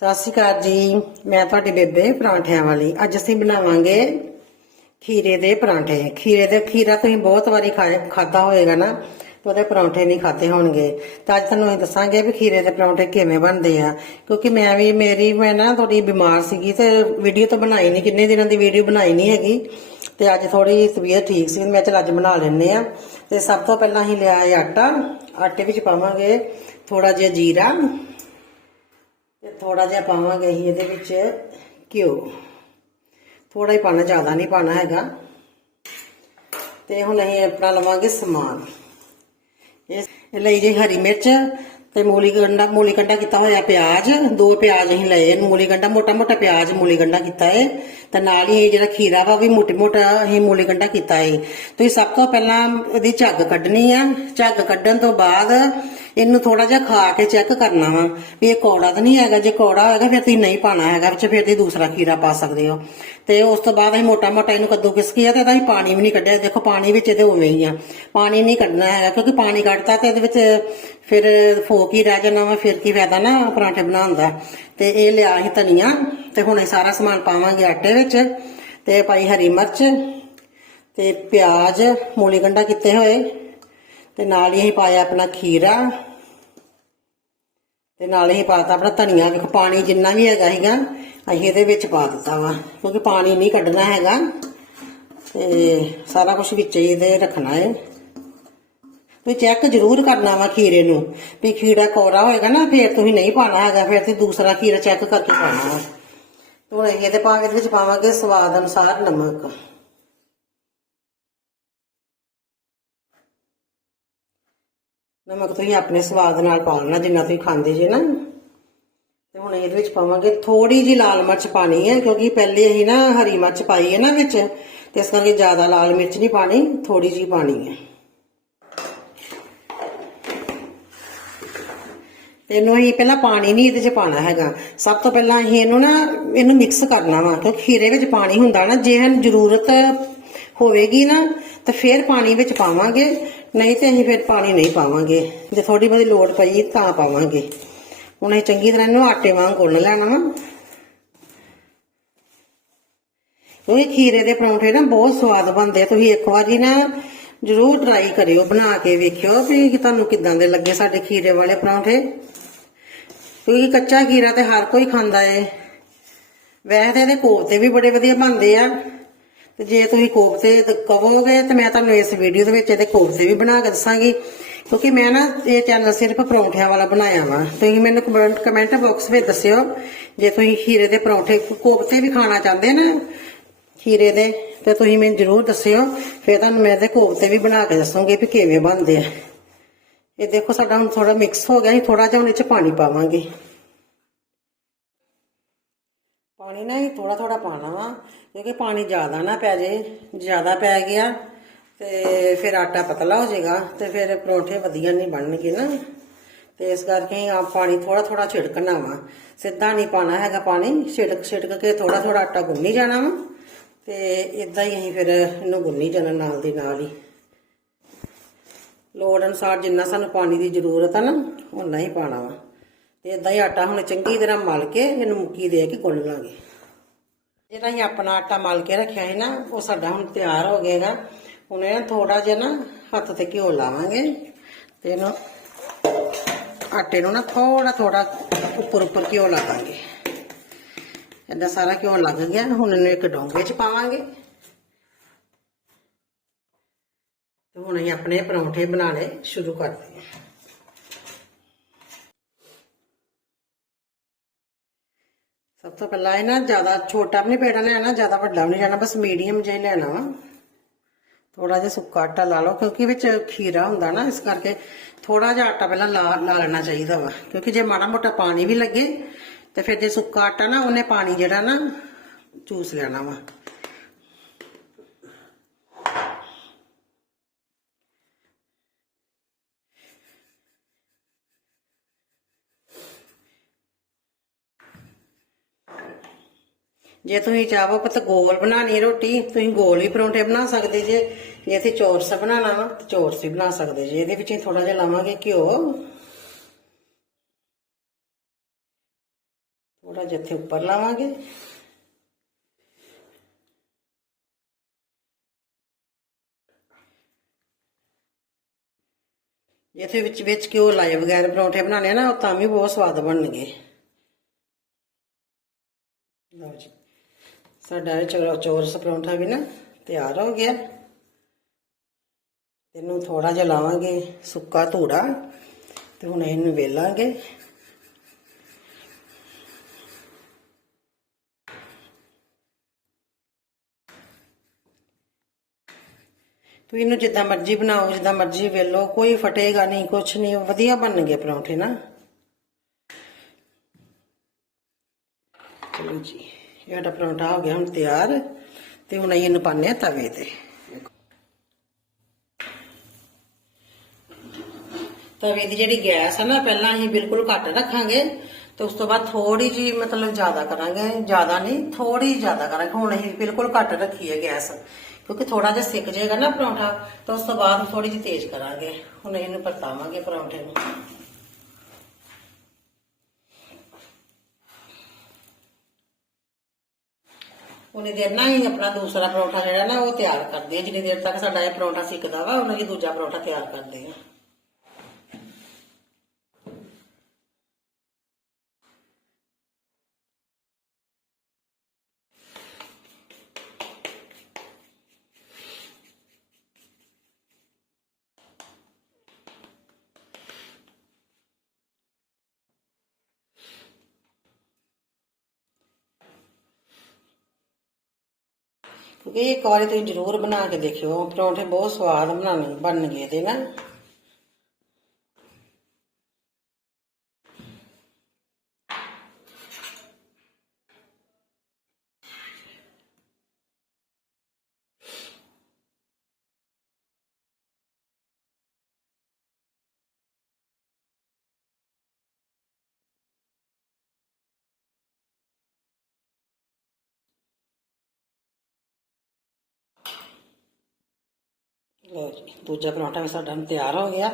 ਸਤਿ ਸ਼੍ਰੀ ਅਕਾਲ ਜੀ। ਮੈਂ ਤੁਹਾਡੀ ਬੇਬੇ ਪਰਾਂਠਿਆਂ ਵਾਲੀ। ਅੱਜ ਅਸੀਂ ਬਣਾਵਾਂਗੇ ਖੀਰੇ ਦੇ ਪਰਾਂਠੇ। ਖੀਰੇ ਦੇ ਖੀਰਾ ਤੁਸੀਂ ਬਹੁਤ ਵਾਰੀ ਖਾਏ- ਖਾਧਾ ਹੋਏਗਾ ਨਾ, ਤੇ ਉਹਦੇ ਪਰੌਂਠੇ ਨਹੀਂ ਖਾਦੇ ਹੋਣਗੇ। ਤਾਂ ਅੱਜ ਤੁਹਾਨੂੰ ਇਹ ਦੱਸਾਂਗੇ ਵੀ ਖੀਰੇ ਦੇ ਪਰੌਂਠੇ ਕਿਵੇਂ ਬਣਦੇ ਆ। ਕਿਉਂਕਿ ਮੈਂ ਵੀ ਮੇਰੀ ਮੈਂ ਨਾ ਥੋੜੀ ਬਿਮਾਰ ਸੀਗੀ ਤੇ ਵੀਡੀਓ ਤਾਂ ਬਣਾਈ ਨਹੀਂ, ਕਿੰਨੇ ਦਿਨਾਂ ਦੀ ਵੀਡੀਓ ਬਣਾਈ ਨਹੀਂ ਹੈਗੀ। ਤੇ ਅੱਜ ਥੋੜੀ ਤਬੀਅਤ ਠੀਕ ਸੀ, ਮੈਂ ਚਲ ਅੱਜ ਬਣਾ ਲੈਣੇ ਆ। ਤੇ ਸਭ ਤੋਂ ਪਹਿਲਾਂ ਅਸੀਂ ਲਿਆ ਆਟਾ। ਆਟੇ ਵਿੱਚ ਪਾਵਾਂਗੇ ਥੋੜਾ ਜਿਹਾ ਜੀਰਾ। ਤੇ ਥੋੜਾ ਜਿਹਾ ਪਾਵਾਂਗੇ ਅਸੀਂ ਇਹਦੇ ਵਿੱਚ ਘਿਓ। ਥੋੜਾ ਹੀ ਪਾਣਾ, ਜ਼ਿਆਦਾ ਨਹੀਂ ਪਾਣਾ ਹੈਗਾ। ਤੇ ਹੁਣ ਅਸੀਂ ਆਪਣਾ ਲਵਾਂਗੇ ਸਮਾਨ। ਇਹ ਲਈ ਜੀ ਹਰੀ ਮਿਰਚ ਤੇ ਮੂਲੀ ਗੰਡਾ ਮੂਲੀ ਗੰਡਾ ਕੀਤਾ ਹੋਇਆ ਪਿਆਜ਼। ਦੋ ਪਿਆਜ਼ ਅਸੀਂ ਲਏ ਇਹਨੂੰ ਮੂਲੀ ਗੰਡਾ ਮੋਟਾ ਮੋਟਾ ਪਿਆਜ਼ ਮੂਲੀ ਗੰਡਾ ਕੀਤਾ ਹੈ ਤੇ ਨਾਲ ਹੀ ਇਹ ਜਿਹੜਾ ਖੀਰਾ ਵਾ, ਉਹ ਵੀ ਮੋਟੀ ਮੋਟਾ ਅਸੀਂ ਮੂਲੀ ਗੰਡਾ ਕੀਤਾ ਹੈ ਤੁਸੀਂ ਸਭ ਤੋਂ ਪਹਿਲਾਂ ਇਹਦੀ ਝੱਗ ਕੱਢਣੀ ਆ। ਝੱਗ ਕੱਢਣ ਤੋਂ ਬਾਅਦ ਇਹਨੂੰ ਥੋੜਾ ਜਿਹਾ ਖਾ ਕੇ ਚੈੱਕ ਕਰਨਾ ਵਾ ਵੀ ਇਹ ਕੌੜਾ ਤਾਂ ਨਹੀਂ ਹੈਗਾ, ਜੇ ਕੌੜਾ ਹੋਏਗਾ ਫਿਰ ਤੁਸੀਂ ਨਹੀਂ ਪਾਣਾ ਹੈਗਾ, ਵਿੱਚ ਫਿਰ ਤੁਸੀਂ ਦੂਸਰਾ ਖੀਰਾ ਪਾ ਸਕਦੇ ਹੋ। ਤੇ ਉਸ ਤੋਂ ਬਾਅਦ ਅਸੀਂ ਮੋਟਾ ਮੋਟਾ ਇਹਨੂੰ ਕੱਦੂ ਕਿਸਕੀ ਆ ਤੇ ਇਹਦਾ ਅਸੀਂ ਪਾਣੀ ਵੀ ਨਹੀਂ ਕੱਢਿਆ। ਦੇਖੋ ਪਾਣੀ ਵਿੱਚ ਇਹਦੇ ਉਵੇਂ ਹੀ ਆ। ਪਾਣੀ ਨਹੀਂ ਕੱਢਣਾ ਹੈਗਾ ਕਿਉਂਕਿ ਪਾਣੀ ਕੱਢਤਾ ਤੇ ਇਹਦੇ ਵਿੱਚ ਫਿਰ ਫੋਕ ਹੀ ਰਹਿ ਜਾਣਾ ਵਾ, ਫਿਰ ਕੀ ਫਾਇਦਾ ਨਾ ਪਰਾਂਠੇ ਬਣਾਉਣ ਦਾ। ਤੇ ਇਹ ਲਿਆ ਅਸੀਂ ਧਨੀਆ ਤੇ ਹੁਣ ਇਹ ਸਾਰਾ ਸਮਾਨ ਪਾਵਾਂਗੇ ਆਟੇ ਵਿੱਚ ਤੇ ਪਾਈ ਹਰੀ ਮਿਰਚ ਤੇ ਪਿਆਜ਼, ਮੂਲੀ ਗੰਡਾ ਕੀਤੇ ਹੋਏ। ਤੇ ਨਾਲ ਹੀ ਅਸੀਂ ਪਾਇਆ ਆਪਣਾ ਖੀਰਾ। ਤੇ ਨਾਲ ਹੀ ਪਾਤਾ ਆਪਣਾ ਧਨੀਆ। ਵੇਖੋ, ਪਾਣੀ ਜਿੰਨਾ ਵੀ ਹੈਗਾ ਸੀਗਾ, ਅਸੀਂ ਇਹਦੇ ਵਿੱਚ ਪਾ ਦਿੱਤਾ ਵਾ, ਕਿਉਂਕਿ ਪਾਣੀ ਨਹੀਂ ਕੱਢਣਾ ਹੈਗਾ। ਤੇ ਸਾਰਾ ਕੁਝ ਵਿੱਚ ਹੀ ਇਹਦੇ ਰੱਖਣਾ ਹੈ ਵੀ ਚੈੱਕ ਜ਼ਰੂਰ ਕਰਨਾ ਵਾ ਖੀਰੇ ਨੂੰ, ਵੀ ਖੀਰਾ ਕੋਰਾ ਹੋਏਗਾ ਨਾ, ਫਿਰ ਤੁਸੀਂ ਨਹੀਂ ਪਾਣਾ ਹੈਗਾ, ਫਿਰ ਤੇ ਦੂਸਰਾ ਖੀਰਾ ਚੈੱਕ ਕਰਕੇ ਪਾਣਾ ਵਾ। ਤੇ ਹੁਣ ਅਸੀਂ ਇਹਦੇ ਪਾ ਕੇ ਇਹਦੇ ਵਿੱਚ ਪਾਵਾਂਗੇ ਸਵਾਦ ਅਨੁਸਾਰ ਨਮਕ। ਨਮਕ ਤੁਸੀਂ ਆਪਣੇ ਸਵਾਦ ਨਾਲ ਪਾ ਲੈਣਾ ਜਿੰਨਾ ਤੁਸੀਂ ਖਾਂਦੇ ਜੇ ਨਾ। ਤੇ ਹੁਣ ਇਹਦੇ ਵਿੱਚ ਪਾਵਾਂਗੇ ਥੋੜੀ ਜੀ ਲਾਲ ਮਿਰਚ ਪਾਣੀ ਹੈ, ਕਿਉਂਕਿ ਪਹਿਲੇ ਅਸੀਂ ਨਾ ਹਰੀ ਮਿਰਚ ਪਾਈ ਹੈ ਨਾ ਵਿੱਚ, ਤੇ ਇਸ ਕਰਕੇ ਜ਼ਿਆਦਾ ਲਾਲ ਮਿਰਚ ਨਹੀਂ ਪਾਣੀ ਥੋੜੀ ਜੀ ਪਾਣੀ ਹੈ। ਤੇ ਇਹਨੂੰ ਅਸੀਂ ਪਹਿਲਾਂ ਪਾਣੀ ਨਹੀਂ ਇਹਦੇ 'ਚ ਪਾਣਾ ਹੈਗਾ। ਸਭ ਤੋਂ ਪਹਿਲਾਂ ਅਸੀਂ ਇਹਨੂੰ ਨਾ, ਇਹਨੂੰ ਮਿਕਸ ਕਰਨਾ ਵਾ, ਕਿਉਂਕਿ ਖੀਰੇ ਵਿੱਚ ਪਾਣੀ ਹੁੰਦਾ ਨਾ, ਜੇ ਹਨ ਜ਼ਰੂਰਤ ਹੋਵੇਗੀ ਨਾ, ਤਾਂ ਫਿਰ ਪਾਣੀ ਵਿੱਚ ਪਾਵਾਂਗੇ। ਨਹੀਂ ਤੇ ਅਸੀਂ ਫਿਰ ਪਾਣੀ ਨਹੀਂ ਪਾਵਾਂਗੇ। ਜੇ ਥੋੜੀ ਬਹੁਤੀ ਲੋੜ ਪਈ ਤਾਂ ਪਾਵਾਂਗੇ। ਹੁਣ ਅਸੀਂ ਚੰਗੀ ਤਰ੍ਹਾਂ ਇਹਨੂੰ ਆਟੇ ਵਾਂਗ ਗੁੰਨ ਲੈਣਾ ਵਾ। ਕਿਉਂਕਿ ਖੀਰੇ ਦੇ ਪਰੌਂਠੇ ਨਾ ਬਹੁਤ ਸਵਾਦ ਬਣਦੇ ਤੁਸੀਂ ਇੱਕ ਵਾਰੀ ਨਾ ਜ਼ਰੂਰ ਟਰਾਈ ਕਰਿਓ, ਬਣਾ ਕੇ ਵੇਖਿਓ ਵੀ ਤੁਹਾਨੂੰ ਕਿਦਾਂ ਦੇ ਲੱਗੇ ਸਾਡੇ ਖੀਰੇ ਵਾਲੇ ਪਰੌਂਠੇ। ਕਿਉਂਕਿ ਕੱਚਾ ਖੀਰਾ ਤੇ ਹਰ ਕੋਈ ਖਾਂਦਾ ਏ। ਵੈਸੇ ਤੇ ਇਹਦੇ ਕੋਫਤੇ ਵੀ ਬੜੇ ਵਧੀਆ ਬਣਦੇ ਆ। ਤੇ ਜੇ ਤੁਸੀਂ ਕੋਫਤੇ ਕਹੋਗੇ ਤੇ ਮੈਂ ਤੁਹਾਨੂੰ ਇਸ ਵੀਡੀਓ ਦੇ ਵਿੱਚ ਇਹਦੇ ਕੋਫਤੇ ਵੀ ਬਣਾ ਕੇ ਦੱਸਾਂਗੀ। ਕਿਉਂਕਿ ਮੈਂ ਨਾ ਇਹ ਚੈਨਲ ਸਿਰਫ ਪਰੌਂਠਿਆਂ ਵਾਲਾ ਬਣਾਇਆ ਵਾ। ਤੁਸੀਂ ਮੈਨੂੰ ਕਮੈਂਟ ਕਮੈਂਟ ਬਾਕਸ ਵਿੱਚ ਦੱਸਿਓ, ਜੇ ਤੁਸੀਂ ਖੀਰੇ ਦੇ ਪਰੌਂਠੇ ਕੋਫਤੇ ਵੀ ਖਾਣਾ ਚਾਹੁੰਦੇ ਨਾ ਖੀਰੇ ਦੇ, ਤੇ ਤੁਸੀਂ ਮੈਨੂੰ ਜ਼ਰੂਰ ਦੱਸਿਓ। ਫਿਰ ਤੁਹਾਨੂੰ ਮੈਂ ਇਹਦੇ ਕੋਫਤੇ ਵੀ ਬਣਾ ਕੇ ਦੱਸਾਂਗੀ ਵੀ ਕਿਵੇਂ ਬਣਦੇ ਆ। ਇਹ ਦੇਖੋ ਸਾਡਾ ਹੁਣ ਥੋੜਾ ਮਿਕਸ ਹੋ ਗਿਆ ਸੀ ਥੋੜਾ ਜਿਹਾ ਹੁਣ ਇਹ ਚ ਪਾਣੀ ਪਾਵਾਂਗੇ। ਪਾਣੀ ਨਾ ਹੀ ਥੋੜਾ ਥੋੜਾ ਪਾਣਾ ਵਾ, ਕਿਉਂਕਿ ਪਾਣੀ ਜ਼ਿਆਦਾ ਨਾ ਪੈ ਜੇ, ਜ਼ਿਆਦਾ ਪੈ ਗਿਆ, ਤੇ ਫਿਰ ਆਟਾ ਪਤਲਾ ਹੋ ਜਾਏਗਾ, ਤੇ ਫਿਰ ਪਰੌਂਠੇ ਵਧੀਆ ਨਹੀਂ ਬਣਨਗੇ ਨਾ। ਤੇ ਇਸ ਕਰਕੇ ਆ ਪਾਣੀ ਥੋੜਾ ਥੋੜਾ ਛਿੜਕਣਾ ਵਾ। ਸਿੱਧਾ ਨਹੀਂ ਪਾਣਾ ਹੈਗਾ ਪਾਣੀ, ਛਿੜਕ ਛਿੜਕ ਕੇ ਥੋੜਾ ਥੋੜਾ ਆਟਾ ਗੁੰਨੀ ਜਾਣਾ ਵਾ, ਤੇ ਇਦਾਂ ਹੀ ਅਸੀਂ ਫਿਰ ਇਹਨੂੰ ਗੁੰਨੀ ਜਾਣਾ ਨਾਲ ਦੀ ਨਾਲ ਹੀ। ਲੋੜ ਅਨੁਸਾਰ ਜਿੰਨਾ ਸਾਨੂੰ ਪਾਣੀ ਦੀ ਜ਼ਰੂਰਤ ਆ ਨਾ ਉਨਾ ਹੀ ਪਾਣਾ ਵਾ। ਤੇ ਇਦਾਂ ਹੀ ਆਟਾ ਹੁਣ ਚੰਗੀ ਤਰ੍ਹਾਂ ਮਲ ਕੇ ਇਹਨੂੰ ਮੁੱਕੀ ਦੇ ਕੇ ਗੁੰਨ ਲਾਂਗੇ। ਜਿਹੜਾ ਅਸੀਂ ਆਪਣਾ ਆਟਾ ਮਲ ਕੇ ਰੱਖਿਆ ਹੈ ਨਾ, ਉਹ ਸਾਡਾ ਹੁਣ ਤਿਆਰ ਹੋ ਗਿਆਗਾ ਹੁਣ ਇਹ ਥੋੜਾ ਜਿਹਾ ਨਾ ਹੱਥ ਤੇ ਘਿਓ ਲਾਵਾਂਗੇ ਤੇ ਇਹਨੂੰ ਆਟੇ ਨੂੰ ਨਾ ਥੋੜਾ ਥੋੜਾ ਉੱਪਰ ਉੱਪਰ ਘਿਓ ਲਾਵਾਂਗੇ ਇਹਦਾ ਸਾਰਾ ਘਿਓ ਲੱਗ ਗਿਆ, ਹੁਣ ਇਹਨੂੰ ਇੱਕ ਡੋਂਗੇ 'ਚ ਪਾਵਾਂਗੇ। ਤੇ ਹੁਣ ਅਸੀਂ ਆਪਣੇ ਪਰੌਂਠੇ ਬਣਾਉਣੇ ਸ਼ੁਰੂ ਕਰਦੇ ਹਾਂ। ਸਭ ਤੋਂ ਪਹਿਲਾਂ ਇਹ ਨਾ ਜ਼ਿਆਦਾ ਛੋਟਾ ਵੀ ਨਹੀਂ ਪੇੜਾ ਲੈਣਾ, ਜ਼ਿਆਦਾ ਵੱਡਾ ਵੀ ਨਹੀਂ ਲੈਣਾ, ਬਸ ਮੀਡੀਅਮ ਜਿਹਾ ਹੀ ਲੈਣਾ ਵਾ। ਥੋੜਾ ਜਿਹਾ ਸੁੱਕਾ ਆਟਾ ਲਾ ਲਓ, ਕਿਉਂਕਿ ਵਿੱਚ ਖੀਰਾ ਹੁੰਦਾ ਨਾ, ਇਸ ਕਰਕੇ ਥੋੜਾ ਜਿਹਾ ਆਟਾ ਪਹਿਲਾਂ ਲਾ ਲਾ ਲੈਣਾ ਚਾਹੀਦਾ ਵਾ। ਕਿਉਂਕਿ ਜੇ ਮਾੜਾ ਮੋਟਾ ਪਾਣੀ ਵੀ ਲੱਗੇ, ਤੇ ਫਿਰ ਜੇ ਸੁੱਕਾ ਆਟਾ ਨਾ, ਉਹਨੇ ਪਾਣੀ ਜਿਹੜਾ ਨਾ ਚੂਸ ਲੈਣਾ ਵਾ। ਜੇ ਤੁਸੀਂ ਚਾਹੋ ਪਤ ਗੋਲ ਬਣਾਣੀ ਰੋਟੀ, ਤੁਸੀਂ ਗੋਲ ਵੀ ਪਰੌਂਠੇ ਬਣਾ ਸਕਦੇ ਜੇ। ਜੇ ਤੁਸੀਂ ਚੌਰਸ ਬਣਾਉਣਾ ਵਾ, ਤੇ ਚੌਰਸ ਵੀ ਬਣਾ ਸਕਦੇ ਜੇ। ਇਹਦੇ ਵਿੱਚ ਥੋੜਾ ਜਿਹਾ ਲਾਵਾਂਗੇ ਘਿਓ। ਥੋੜਾ ਜਿਹਾ ਇੱਥੇ ਉੱਪਰ ਲਾਵਾਂਗੇ। ਜਿੱਥੇ ਵਿੱਚ ਵਿੱਚ ਘਿਓ ਲਾਏ ਬਗੈਰ ਪਰੌਂਠੇ ਬਣਾਣੇ ਆ ਨਾ, ਉਹ ਤਾਂ ਵੀ ਬਹੁਤ ਸਵਾਦ ਬਣਨਗੇ। ਲਓ ਜੀ। ਸਾਡਾ ਇਹ ਚਲੋ ਚੋਰਸ ਪਰੌਂਠਾ ਵੀ ਨਾ ਤਿਆਰ ਹੋ ਗਿਆ। ਇਹਨੂੰ ਥੋੜਾ ਜਿਹਾ ਲਾਵਾਂਗੇ ਸੁੱਕਾ ਧੂੜਾ ਤੇ ਹੁਣ ਇਹਨੂੰ ਵੇਲਾਂਗੇ। ਤੂੰ ਇਹਨੂੰ ਜਿੱਦਾਂ ਮਰਜ਼ੀ ਬਣਾਓ, ਜਿੱਦਾਂ ਮਰਜ਼ੀ ਵੇਲੋ, ਕੋਈ ਫਟੇਗਾ ਨਹੀਂ, ਕੁਛ ਨਹੀਂ, ਵਧੀਆ ਬਣਨਗੇ ਪਰੌਂਠੇ ਨਾ। ਚਲੋ ਜੀ। ਸਾਡਾ ਪਰੌਂਠਾ ਹੋ ਗਿਆ ਹੁਣ ਤਿਆਰ ਤੇ ਹੁਣ ਅਸੀਂ ਇਹਨੂੰ ਪਾਣੇ ਆ ਤਵੇ ਤੇ। ਤਵੇ ਦੀ ਜਿਹੜੀ ਗੈਸ ਹੈ ਨਾ, ਪਹਿਲਾਂ ਅਸੀਂ ਬਿਲਕੁਲ ਘੱਟ ਰੱਖਾਂਗੇ ਤੇ ਉਸ ਤੋਂ ਬਾਅਦ ਥੋੜੀ ਜੀ ਮਤਲਬ ਜ਼ਿਆਦਾ ਕਰਾਂਗੇ, ਜ਼ਿਆਦਾ ਨਹੀਂ ਥੋੜੀ ਜ਼ਿਆਦਾ ਕਰਾਂਗੇ। ਹੁਣ ਅਸੀਂ ਬਿਲਕੁਲ ਘੱਟ ਰੱਖੀ ਹੈ ਗੈਸ, ਕਿਉਂਕਿ ਥੋੜਾ ਜਿਹਾ ਸਿੱਕ ਜਾਏਗਾ ਨਾ ਪਰੌਂਠਾ, ਤਾਂ ਉਸ ਤੋਂ ਬਾਅਦ ਥੋੜੀ ਜਿਹੀ ਤੇਜ਼ ਕਰਾਂਗੇ। ਹੁਣ ਇਹਨੂੰ ਪਰਤਾਵਾਂਗੇ ਪਰੌਂਠੇ ਨੂੰ। ਉਹਨੇ ਦੇਰ ਨਾ ਹੀ ਆਪਣਾ ਦੂਸਰਾ ਪਰੌਂਠਾ ਜਿਹੜਾ ਨਾ ਉਹ ਤਿਆਰ ਕਰਦੇ ਆ, ਜਿੰਨੀ ਦੇਰ ਤੱਕ ਸਾਡਾ ਇਹ ਪਰੌਂਠਾ ਸਿੱਕਦਾ ਵਾ, ਉਹਨਾਂ ਹੀ ਦੂਜਾ ਪਰੌਂਠਾ ਤਿਆਰ ਕਰਦੇ ਆ। ਇਹ ਇੱਕ ਵਾਰੀ ਤੁਸੀਂ ਜ਼ਰੂਰ ਬਣਾ ਕੇ ਦੇਖਿਓ, ਪਰੌਂਠੇ ਬਹੁਤ ਸਵਾਦ ਬਣਾਉਣੇ, ਬਣਨਗੇ ਇਹਦੇ ਨਾ। ਲਓ ਜੀ ਦੂਜਾ ਪਰੌਂਠਾ ਵੀ ਸਾਡਾ ਹੁਣ ਤਿਆਰ ਹੋ ਗਿਆ।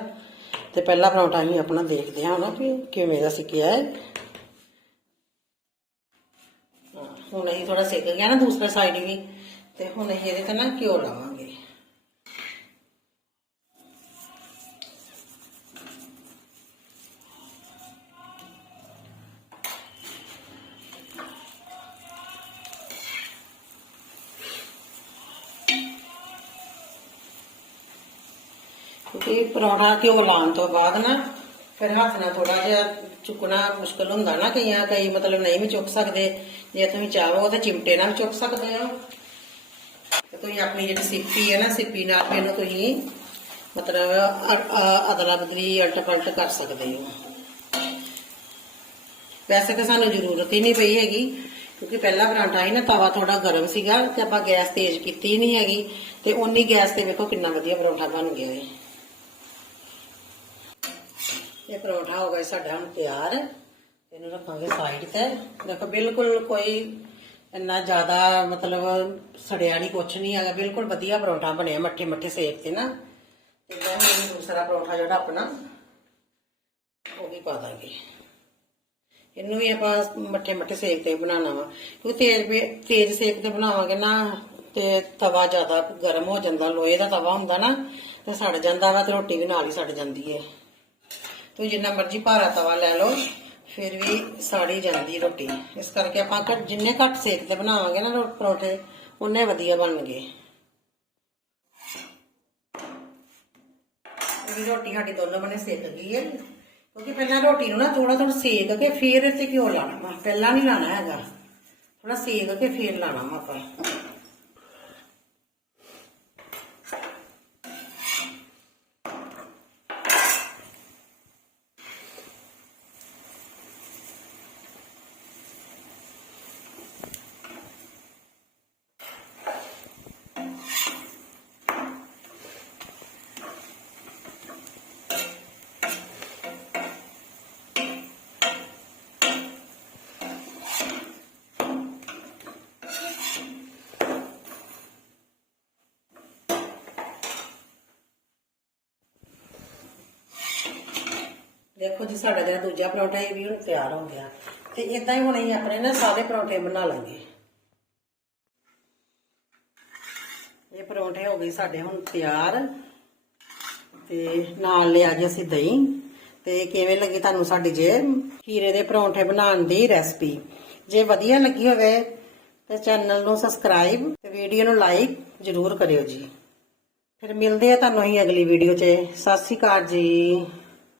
ਤੇ ਪਹਿਲਾ ਪਰੌਂਠਾ ਅਸੀਂ ਆਪਣਾ ਦੇਖਦੇ ਹਾਂ ਹੁਣ ਵੀ ਕਿਵੇਂ ਦਾ ਸਿੱਕਿਆ ਹੈ। ਹਾਂ, ਹੁਣ ਅਸੀਂ ਥੋੜਾ ਸਿੱਕ ਗਿਆ ਨਾ ਦੂਸਰਾ ਸਾਈਡ ਵੀ ਤੇ ਹੁਣ ਅਸੀਂ ਇਹਦੇ ਤੇ ਨਾ ਘਿਓ ਲਾਵਾਂਗੇ। ਕਿਉਂਕਿ ਪਰੌਂਠਾ ਘਿਓ ਲਾਉਣ ਤੋਂ ਬਾਅਦ ਨਾ ਫਿਰ ਹੱਥ ਨਾਲ ਥੋੜਾ ਜਿਹਾ ਚੁੱਕਣਾ ਮੁਸ਼ਕਲ ਹੁੰਦਾ ਨਾ ਕਈਆਂ, ਕਈ ਮਤਲਬ ਨਹੀਂ ਵੀ ਚੁੱਕ ਸਕਦੇ। ਜੇ ਤੁਸੀਂ ਚਾਹੋ ਤਾਂ ਚਿਮਟੇ ਨਾਲ ਵੀ ਚੁੱਕ ਸਕਦੇ ਹੋ। ਤੇ ਤੁਸੀਂ ਆਪਣੀ ਜਿਹੜੀ ਸਿੱਪੀ ਹੈ ਨਾ, ਸਿੱਪੀ ਨਾਲ ਵੀ ਇਹਨੂੰ ਤੁਸੀਂ ਮਤਲਬ ਅ- ਅਦਲਾ ਬਦਲੀ ਅਲਟ ਪਲਟ ਕਰ ਸਕਦੇ ਹੋ। ਵੈਸੇ ਤਾਂ ਸਾਨੂੰ ਜ਼ਰੂਰਤ ਹੀ ਨਹੀਂ ਪਈ ਹੈਗੀ, ਕਿਉਂਕਿ ਪਹਿਲਾ ਪਰਾਂਠਾ ਸੀ ਨਾ, ਤਵਾ ਥੋੜਾ ਗਰਮ ਸੀਗਾ ਤੇ ਆਪਾਂ ਗੈਸ ਤੇਜ਼ ਕੀਤੀ ਨਹੀਂ ਹੈਗੀ। ਤੇ ਉਨੀ ਗੈਸ ਤੇ ਵੇਖੋ ਕਿੰਨਾ ਵਧੀਆ ਪਰੌਂਠਾ ਬਣ ਗਿਆ ਹੈ ਇਹ ਪਰੌਂਠਾ ਹੋ ਗਿਆ ਸਾਡਾ ਹੁਣ ਤਿਆਰ। ਇਹਨੂੰ ਰੱਖਾਂਗੇ ਸਾਈਡ ਤੇ। ਦੇਖੋ, ਬਿਲਕੁਲ ਕੋਈ ਇੰਨਾ ਜ਼ਿਆਦਾ ਮਤਲਬ ਸੜਿਆ ਨਹੀਂ ਕੁਛ ਨਹੀਂ ਹੈਗਾ। ਬਿਲਕੁਲ ਵਧੀਆ ਪਰੌਂਠਾ ਬਣਿਆ ਮੱਠੇ ਮੱਠੇ ਸੇਕ ਤੇ ਨਾ। ਤੇ ਮੈਂ ਹੁਣ ਦੂਸਰਾ ਪਰੌਂਠਾ ਜਿਹੜਾ ਆਪਣਾ, ਉਹ ਵੀ ਪਾ ਦਾਂਗੇ। ਇਹਨੂੰ ਵੀ ਆਪਾਂ ਮੱਠੇ ਮੱਠੇ ਸੇਕ ਤੇ ਬਣਾਉਣਾ ਵਾ। ਕਿਉਂਕਿ ਤੇਜ਼ ਤੇਜ਼ ਸੇਕ ਤੇ ਬਣਾਵਾਂਗੇ ਨਾ, ਤੇ ਤਵਾ ਜ਼ਿਆਦਾ ਗਰਮ ਹੋ ਜਾਂਦਾ, ਲੋਹੇ ਦਾ ਤਵਾ ਹੁੰਦਾ ਨਾ, ਤੇ ਸੜ ਜਾਂਦਾ ਵਾ ਤੇ ਰੋਟੀ ਵੀ ਨਾਲ ਹੀ ਸੜ ਜਾਂਦੀ ਹੈ। ਤੂੰ ਜਿੰਨਾ ਮਰਜ਼ੀ ਭਾਰਾ ਤਵਾ ਲੈ ਲਓ, ਫਿਰ ਵੀ ਸਾੜੀ ਜਾਂਦੀ ਰੋਟੀ। ਇਸ ਕਰਕੇ ਆਪਾਂ ਘੱਟ, ਜਿੰਨੇ ਘੱਟ ਸੇਕ ਤੇ ਬਣਾਵਾਂਗੇ ਨਾ ਰੋ- ਪਰੌਂਠੇ ਉਨੇ ਵਧੀਆ ਬਣਨਗੇ। ਇਹ ਰੋਟੀ ਸਾਡੀ ਦੋਨੋਂ ਬਣੇ ਸੇਕ ਗਈ ਹੈ। ਕਿਉਂਕਿ ਪਹਿਲਾਂ ਰੋਟੀ ਨੂੰ ਨਾ ਥੋੜਾ ਥੋੜਾ ਸੇਕ ਕੇ ਫਿਰ ਇੱਥੇ ਘਿਓ ਲਾਣਾ ਵਾ। ਪਹਿਲਾਂ ਨਹੀਂ ਲਾਣਾ ਹੈਗਾ। ਥੋੜਾ ਸੇਕ ਕੇ ਫਿਰ ਲਾਣਾ ਵਾ ਆਪਾਂ। ਦੇਖੋ ਜੀ, ਸਾਡਾ ਜਿਹੜਾ ਦੂਜਾ ਪਰੌਂਠਾ ਇਹ ਵੀ ਹੁਣ ਤਿਆਰ ਹੋ ਗਿਆ। ਤੇ ਇਦਾਂ ਹੀ ਹੁਣ ਅਸੀਂ ਆਪਣੇ ਨਾ ਸਾਰੇ ਪਰੌਂਠੇ ਬਣਾ ਲਾਂਗੇ। ਇਹ ਪਰੌਂਠੇ ਹੋ ਗਏ ਸਾਡੇ ਹੁਣ ਤਿਆਰ। ਤੇ ਨਾਲ ਲਿਆ ਜੀ ਅਸੀਂ ਦਹੀਂ। ਤੇ ਕਿਵੇਂ ਲੱਗੀ ਤੁਹਾਨੂੰ ਸਾਡੀ ਜੇ ਖੀਰੇ ਦੇ ਪਰੌਂਠੇ ਬਣਾਉਣ ਦੀ ਰੈਸਪੀ ਜੇ ਵਧੀਆ ਲੱਗੀ ਹੋਵੇ ਤੇ ਚੈਨਲ ਨੂੰ ਸਬਸਕ੍ਰਾਈਬ ਤੇ ਵੀਡੀਓ ਨੂੰ ਲਾਈਕ ਜ਼ਰੂਰ ਕਰਿਓ ਜੀ। ਫਿਰ ਮਿਲਦੇ ਆ ਤੁਹਾਨੂੰ ਅਸੀਂ ਅਗਲੀ ਵੀਡੀਓ 'ਚ। ਸਤਿ ਸ਼੍ਰੀ ਅਕਾਲ ਜੀ।